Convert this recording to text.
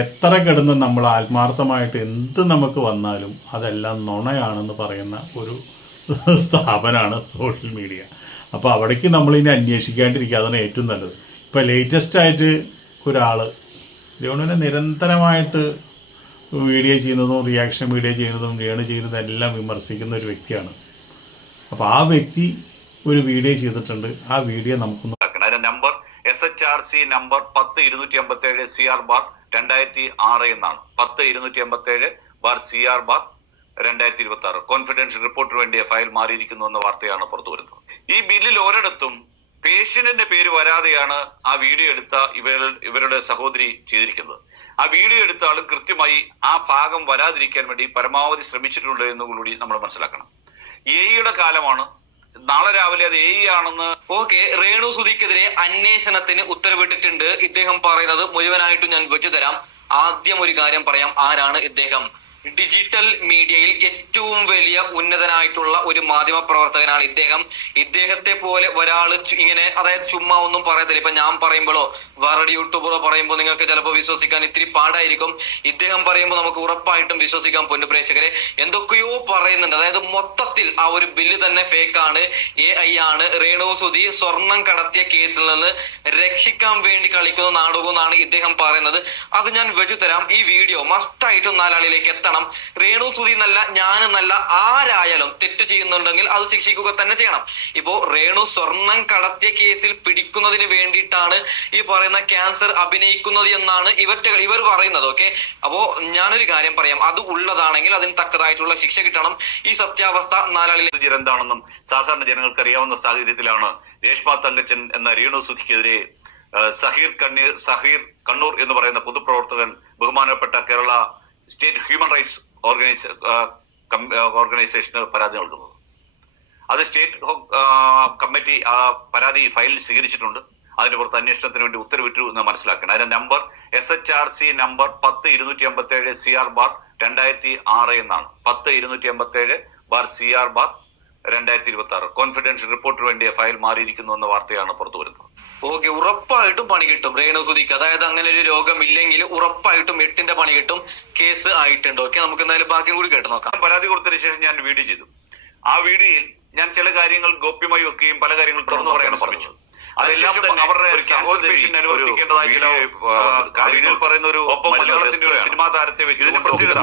എത്ര കിടന്ന് നമ്മൾ ആത്മാർത്ഥമായിട്ട് എന്ത് നമുക്ക് വന്നാലും അതെല്ലാം നുണയാണെന്ന് പറയുന്ന ഒരു സ്ഥാപനമാണ് സോഷ്യൽ മീഡിയ. അപ്പോൾ അവിടേക്ക് നമ്മളിനി അന്വേഷിക്കാണ്ടിരിക്കുക, അതാണ് ഏറ്റവും നല്ലത്. ഇപ്പോൾ ലേറ്റസ്റ്റായിട്ട് ഒരാൾ രേണുവിനെ നിരന്തരമായിട്ട് വീഡിയോ ചെയ്യുന്നതും റിയാക്ഷൻ വീഡിയോ ചെയ്യുന്നതും രേണു ചെയ്യുന്നതും എല്ലാം വിമർശിക്കുന്ന ഒരു വ്യക്തിയാണ്. അപ്പോൾ ആ വ്യക്തി ഒരു വീഡിയോ ചെയ്തിട്ടുണ്ട്. ആ വീഡിയോ നമുക്കൊന്ന് നമ്പർ SHRC നമ്പർ 10-257 CR/2006 എന്നാണ്. 10-257/CR/2026 കോൺഫിഡൻഷ്യൽ റിപ്പോർട്ടിന് വേണ്ടിയ ഫയൽ മാറിയിരിക്കുന്നു എന്ന വാർത്തയാണ് പുറത്തു വരുന്നത്. ഈ ബില്ലിൽ ഒരിടത്തും പേഷ്യന്റിന്റെ പേര് വരാതെയാണ് ആ വീഡിയോ എടുത്ത ഇവരുടെ സഹോദരി ചെയ്തിരിക്കുന്നത്. ആ വീഡിയോ എടുത്ത ആളും കൃത്യമായി ആ ഭാഗം വരാതിരിക്കാൻ വേണ്ടി പരമാവധി ശ്രമിച്ചിട്ടുണ്ട് എന്നുകൂടി നമ്മൾ മനസ്സിലാക്കണം. എയുടെ കാലമാണ്. നാളെ രാവിലെ അത് ആണെന്ന് രേണു സുധിക്കെതിരെ അന്വേഷണത്തിന് ഉത്തരവിട്ടിട്ടുണ്ട്. ഇദ്ദേഹം പറയുന്നത് മുഴുവനായിട്ടും ഞാൻ വെച്ചു തരാം. ആദ്യം ഒരു കാര്യം പറയാം. ആരാണ് ഇദ്ദേഹം? ഡിജിറ്റൽ മീഡിയയിൽ ഏറ്റവും വലിയ ഉന്നതനായിട്ടുള്ള ഒരു മാധ്യമ പ്രവർത്തകനാണ് ഇദ്ദേഹം. ഇദ്ദേഹത്തെ പോലെ ഒരാള് ഇങ്ങനെ അതായത് ചുമ്മാ ഒന്നും പറയത്തില്ല. ഇപ്പൊ ഞാൻ പറയുമ്പോഴോ വേറെ യൂട്യൂബറോ പറയുമ്പോൾ നിങ്ങൾക്ക് ചിലപ്പോൾ വിശ്വസിക്കാൻ ഇത്തിരി പാടായിരിക്കും. ഇദ്ദേഹം പറയുമ്പോൾ നമുക്ക് ഉറപ്പായിട്ടും വിശ്വസിക്കാൻ പൊന്നു പ്രേക്ഷകരെ. എന്തൊക്കെയോ പറയുന്നുണ്ട്. അതായത് മൊത്തത്തിൽ ആ ഒരു ബില്ല് തന്നെ ഫേക്കാണ്, AI ആണ്. രേണു സുധി സ്വർണം കടത്തിയ കേസിൽ നിന്ന് രക്ഷിക്കാൻ വേണ്ടി കളിക്കുന്ന നാടകമെന്നാണ് ഇദ്ദേഹം പറയുന്നത്. അത് ഞാൻ വെച്ചു തരാം. ഈ വീഡിയോ മസ്റ്റായിട്ടും നാലാളിലേക്ക് എത്തണം. രേണു സുധി എന്നല്ല, ഞാനെന്നല്ല, ആരായാലും തെറ്റ് ചെയ്യുന്നുണ്ടെങ്കിൽ അത് ശിക്ഷിക്കുക തന്നെ ചെയ്യണം. ഇപ്പോ രേണു സ്വർണം കടത്തിയ കേസിൽ പിടിക്കുന്നതിന് വേണ്ടിയിട്ടാണ് ഈ പറയുന്ന ക്യാൻസർ അഭിനയിക്കുന്നത് എന്നാണ് ഇവർ പറയുന്നത്. അപ്പോ ഞാനൊരു കാര്യം പറയാം. അത് ഉള്ളതാണെങ്കിൽ അതിന് തക്കതായിട്ടുള്ള ശിക്ഷ കിട്ടണം. ഈ സത്യാവസ്ഥ നാലാളിലെ എന്താണെന്നും സാധാരണ ജനങ്ങൾക്ക് അറിയാവുന്ന സാഹചര്യത്തിലാണ് രേഷ്മ തങ്കച്ചൻ എന്ന രേണു സുധിക്കെതിരെ സഹീർ കണ്ണൂർ എന്ന് പറയുന്ന പൊതുപ്രവർത്തകൻ ബഹുമാനപ്പെട്ട കേരള സ്റ്റേറ്റ് ഹ്യൂമൻ റൈറ്റ്സ് ഓർഗനൈസേഷന് പരാതി നൽകുന്നത്. അത് സ്റ്റേറ്റ് കമ്മിറ്റി ആ പരാതി ഫയൽ സ്വീകരിച്ചിട്ടുണ്ട്. അതിന് പുറത്ത് അന്വേഷണത്തിന് വേണ്ടി ഉത്തരവിട്ടു എന്ന് മനസ്സിലാക്കണം. അതിന്റെ നമ്പർ SHRC നമ്പർ 10-257 CR/2006 എന്നാണ്. 10-257/CR/2026 കോൺഫിഡൻഷ്യൽ റിപ്പോർട്ടിന് വേണ്ടിയ ഫയൽ മാറിയിരിക്കുന്നു എന്ന വാർത്തയാണ് പുറത്തു വരുന്നത്. ഉറപ്പായിട്ടും പണി കിട്ടും രേണു സുധിക്ക്. അതായത് അങ്ങനെ ഒരു രോഗം ഇല്ലെങ്കിൽ ഉറപ്പായിട്ടും 8ന്റെ പണി കിട്ടും. കേസ് ആയിട്ടുണ്ട്. നമുക്ക് എന്തായാലും ബാക്കിയും കൂടി കേട്ട് നോക്കാം. പരാതി കൊടുത്തതിന് ശേഷം ഞാൻ വീഡിയോ ചെയ്തു. ആ വീഡിയോയിൽ ഞാൻ ചില കാര്യങ്ങൾ ഗോപ്യമായി വെക്കുകയും പല കാര്യങ്ങൾ തുറന്നു പറയാൻ ശ്രമിച്ചു. അതെല്ലാം അവരുടെ അനുവർത്തിക്കേണ്ടതായിട്ടുള്ള പറയുന്ന ഒരു ഒപ്പം മലയാളത്തിന്റെ ഒരു സിനിമാ താരത്തെ വെച്ച് പ്രത്യേകത